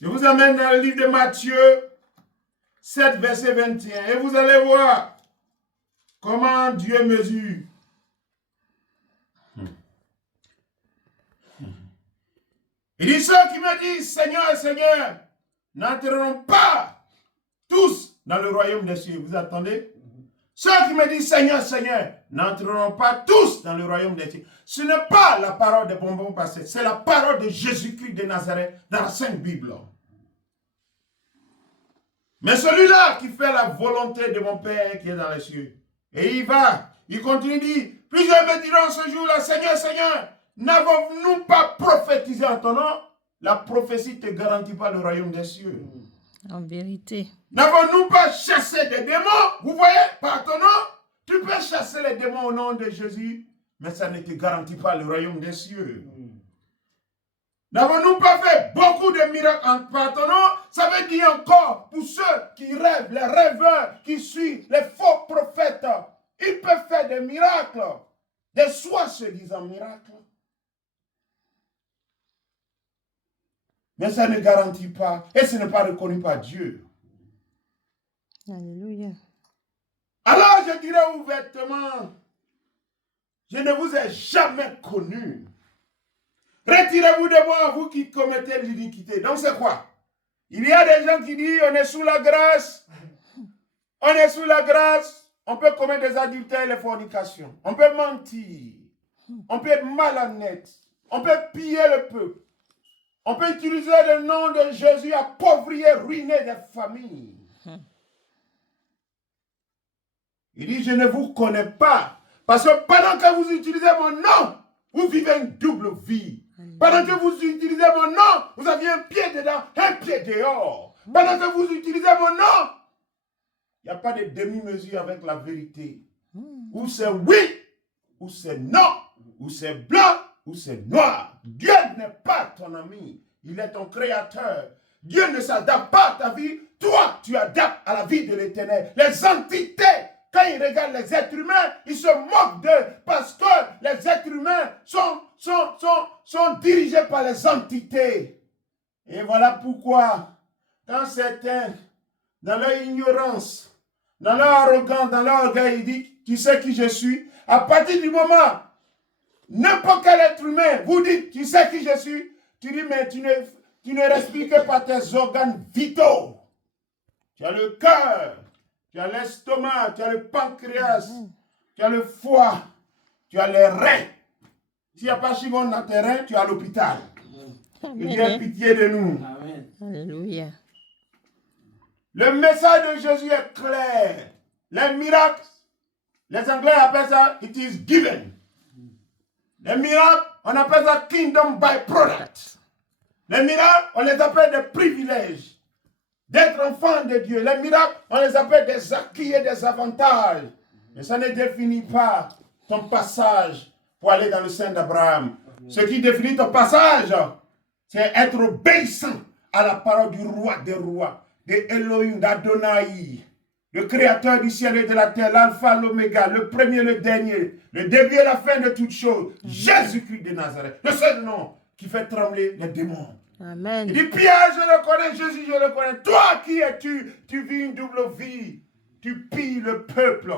Je vous amène dans le livre de Matthieu 7, verset 21. Et vous allez voir comment Dieu mesure. Il dit, ceux qui me disent Seigneur, Seigneur, n'entreront pas tous dans le royaume des cieux. Vous attendez? Ceux qui me disent Seigneur, Seigneur, n'entreront pas tous dans le royaume des cieux. Ce n'est pas la parole des bonbons passés, c'est la parole de Jésus-Christ de Nazareth dans la Sainte Bible. Mais celui-là qui fait la volonté de mon Père qui est dans les cieux, et il continue, il dit, plusieurs me diront ce jour-là, Seigneur, Seigneur, n'avons-nous pas prophétisé en ton nom? La prophétie ne te garantit pas le royaume des cieux. En vérité. N'avons-nous pas chassé des démons? Vous voyez, par ton nom, tu peux chasser les démons au nom de Jésus, mais ça ne te garantit pas le royaume des cieux. N'avons-nous pas fait beaucoup de miracles par ton nom? Ça veut dire encore, pour ceux qui rêvent, les rêveurs, qui suivent les faux prophètes, ils peuvent faire des miracles, des soi se disant miracles. Mais ça ne garantit pas, et ce n'est pas reconnu par Dieu. Alléluia. Alors je dirais ouvertement, je ne vous ai jamais connu. Retirez-vous de moi, vous qui commettez l'iniquité. Donc c'est quoi? Il y a des gens qui disent, on est sous la grâce. On est sous la grâce. On peut commettre des adultères et les fornications. On peut mentir. On peut être malhonnête. On peut piller le peuple. On peut utiliser le nom de Jésus, appauvrir et ruiner des familles. Il dit, je ne vous connais pas. Parce que pendant que vous utilisez mon nom, vous vivez une double vie. Pendant que vous utilisez mon nom, vous avez un pied dedans, un pied dehors. Pendant que vous utilisez mon nom, il n'y a pas de demi-mesure avec la vérité. Ou c'est oui, ou c'est non, ou c'est blanc, ou c'est noir. Dieu n'est pas ton ami, il est ton créateur. Dieu ne s'adapte pas à ta vie, toi tu adaptes à la vie de l'Éternel. Les entités, quand ils regardent les êtres humains, ils se moquent d'eux parce que les êtres humains sont dirigés par les entités. Et voilà pourquoi, quand certains, dans leur ignorance, dans leur arrogance, dans leur orgueil, ils disent, tu sais qui je suis, à partir du moment, n'importe quel être humain vous dit, tu sais qui je suis, tu dis, mais tu ne respires que par tes organes vitaux. Tu as le cœur, tu as l'estomac, tu as le pancréas, tu as le foie, tu as les reins. S'il n'y a pas chigon dans tes reins, tu es à l'hôpital. Que Dieu ait pitié de nous. Amen. Alléluia. Le message de Jésus est clair. Les miracles, les Anglais appellent ça, it is given. Les miracles, on appelle ça kingdom by product. Les miracles, on les appelle des privilèges. D'être enfant de Dieu. Les miracles, on les appelle des acquis et des avantages. Mais ça ne définit pas ton passage pour aller dans le sein d'Abraham. Ce qui définit ton passage, c'est être obéissant à la parole du roi des rois, de Elohim, d'Adonai, le créateur du ciel et de la terre, l'alpha, l'oméga, le premier, le dernier, le début et la fin de toutes choses, Jésus-Christ de Nazareth, le seul nom qui fait trembler les démons. Amen. Il dit, Pierre, je le connais, Jésus, je le connais. Toi, qui es-tu? Tu vis une double vie. Tu pilles le peuple.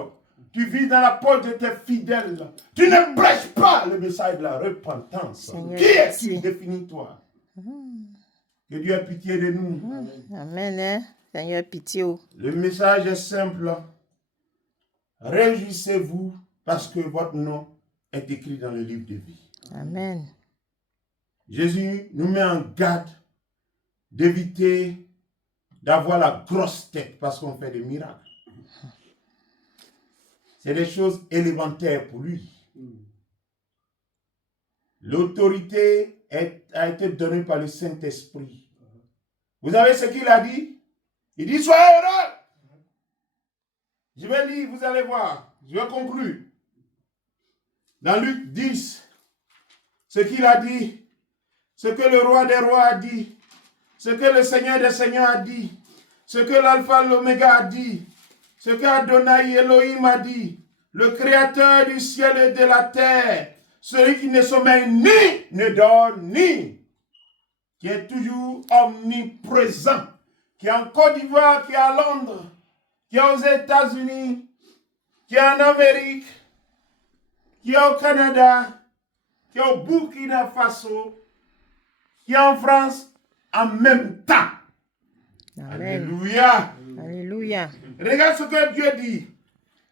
Tu vis dans la poche de tes fidèles. Tu ne prêches pas le message de la repentance. Seigneur, Qui es-tu? Définis-toi. Que Dieu ait pitié de nous. Amen. Hein? Seigneur, pitié. Le message est simple. Réjouissez-vous parce que votre nom est écrit dans le livre de vie. Amen. Jésus nous met en garde d'éviter d'avoir la grosse tête parce qu'on fait des miracles. C'est des choses élémentaires pour lui. L'autorité a été donnée par le Saint-Esprit. Vous savez ce qu'il a dit? Il dit, soyez heureux. Je vais lire, vous allez voir. Je vais conclure. Dans Luc 10, ce qu'il a dit, ce que le roi des rois a dit, ce que le Seigneur des seigneurs a dit, ce que l'alpha l'oméga a dit, ce que Adonai Elohim a dit, le créateur du ciel et de la terre, celui qui ne sommeille ni ne dort ni. qui est toujours omniprésent, qui est en Côte d'Ivoire, qui est à Londres, qui est aux États-Unis, qui est en Amérique, qui est au Canada, qui est au Burkina Faso, qui est en France en même temps. Amen. Alléluia. Alléluia. Regarde ce que Dieu dit.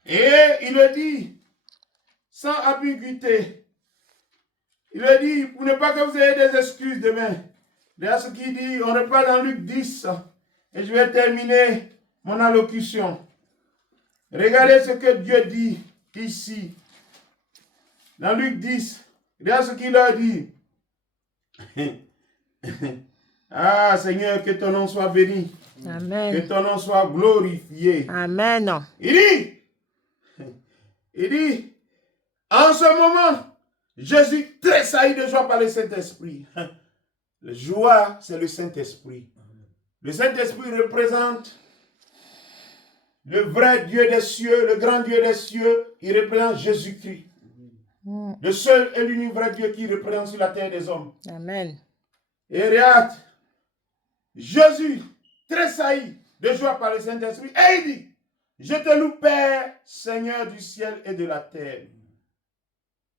Et il le dit sans ambiguïté. Il le dit pour ne pas que vous ayez des excuses demain. Regarde ce qu'il dit. On repart dans Luc 10. Et je vais terminer mon allocution. Regardez ce que Dieu dit ici. Dans Luc 10. Regarde ce qu'il leur dit. Ah Seigneur, que ton nom soit béni. Amen. Que ton nom soit glorifié. Amen. Il dit, en ce moment, Jésus tressaillit de joie par le Saint-Esprit. La joie, c'est le Saint-Esprit. Le Saint-Esprit représente le vrai Dieu des cieux, le grand Dieu des cieux. Il représente Jésus-Christ. Le seul et l'unique vrai Dieu qui représente sur la terre des hommes. Amen. Et regarde, Jésus tressaillit de joie par le Saint-Esprit et il dit, je te loue Père, Seigneur du ciel et de la terre.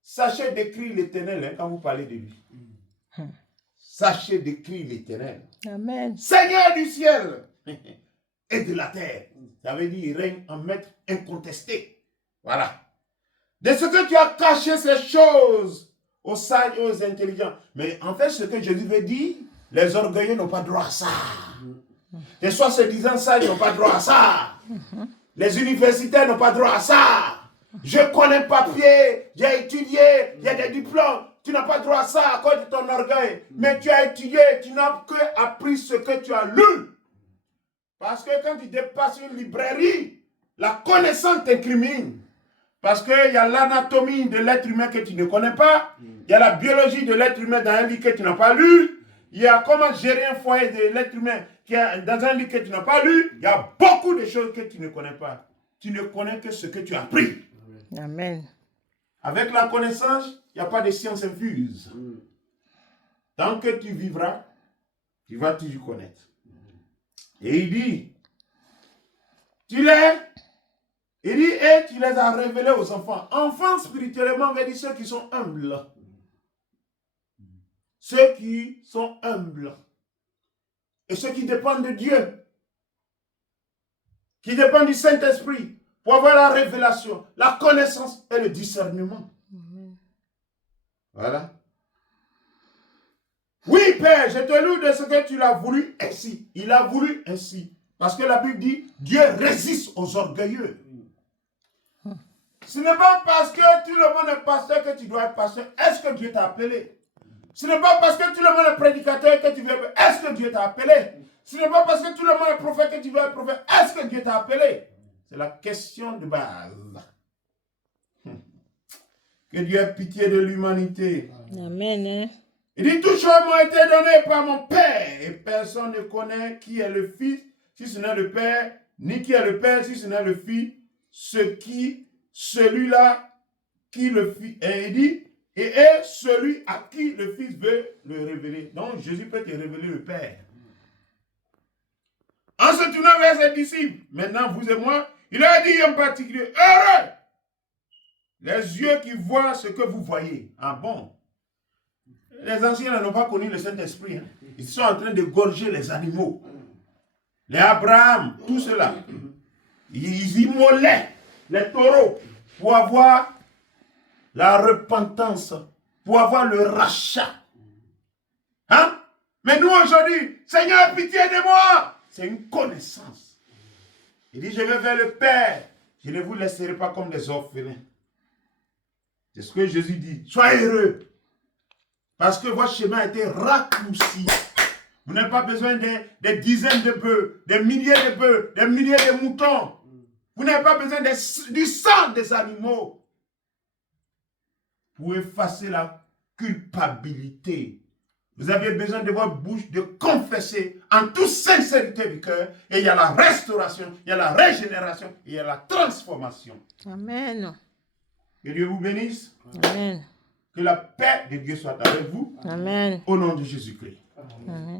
Sachez décrire l'Éternel quand vous parlez de lui. Sachez décrire l'Éternel. Amen. Seigneur du ciel et de la terre. Ça veut dire il règne en maître incontesté. Voilà. De ce que tu as caché ces choses aux sages et aux intelligents. Mais en fait, ce que Jésus veut dire, les orgueilleux n'ont pas droit à ça. Les soi-disant sages n'ont pas droit à ça. Les universitaires n'ont pas droit à ça. Je connais papier, j'ai étudié, j'ai des diplômes. Tu n'as pas droit à ça à cause de ton orgueil. Mais tu as étudié, tu n'as que appris ce que tu as lu. Parce que quand tu dépasses une librairie, la connaissance t'incrimine. Parce qu'il y a l'anatomie de l'être humain que tu ne connais pas. Il y a la biologie de l'être humain dans un livre que tu n'as pas lu. Il y a comment gérer un foyer de l'être humain qui est dans un livre que tu n'as pas lu. Il y a beaucoup de choses que tu ne connais pas. Tu ne connais que ce que tu as appris. Amen. Avec la connaissance, il n'y a pas de science infuse. Tant que tu vivras, tu vas toujours connaître. Et il dit, et tu les as révélés aux enfants. Enfants spirituellement, veut dire ceux qui sont humbles. Ceux qui sont humbles. Et ceux qui dépendent de Dieu. Qui dépendent du Saint-Esprit. Pour avoir la révélation, la connaissance et le discernement. Voilà. Oui, Père, je te loue de ce que tu l'as voulu ainsi. Il a voulu ainsi. Parce que la Bible dit, Dieu résiste aux orgueilleux. Ce n'est pas parce que tout le monde est pasteur que tu dois être pasteur. Est-ce que Dieu t'a appelé? Ce n'est pas parce que tout le monde est prédicateur que tu veux être. Est-ce que Dieu t'a appelé? Ce n'est pas parce que tout le monde est prophète que tu veux être prophète. Est-ce que Dieu t'a appelé? C'est la question de base. Que Dieu ait pitié de l'humanité. Amen. Il dit, toutes choses m'ont été données par mon Père. Et personne ne connaît qui est le Fils, si ce n'est le Père, ni qui est le Père, si ce n'est le Fils. Celui-là qui le Fils. Et il dit, et est celui à qui le Fils veut le révéler. Donc Jésus peut te révéler le Père. En se tournant vers ses disciples, maintenant vous et moi, il a dit en particulier, heureux les yeux qui voient ce que vous voyez. Ah bon? Les anciens n'ont pas connu le Saint-Esprit. Hein. Ils sont en train de gorger les animaux. Les Abraham, tout cela. Ils immolaient les taureaux pour avoir la repentance, pour avoir le rachat. Hein? Mais nous aujourd'hui, Seigneur, pitié de moi. C'est une connaissance. Il dit, je vais vers le Père. Je ne vous laisserai pas comme des orphelins. C'est ce que Jésus dit. Soyez heureux. Parce que votre chemin a été raccourci. Vous n'avez pas besoin des dizaines de bœufs, des milliers de bœufs, des milliers de moutons. Vous n'avez pas besoin du sang des animaux pour effacer la culpabilité. Vous avez besoin de votre bouche de confesser en toute sincérité du cœur. Et il y a la restauration, il y a la régénération, et il y a la transformation. Amen. Que Dieu vous bénisse. Amen. Que la paix de Dieu soit avec vous. Amen. Au nom de Jésus-Christ. Amen.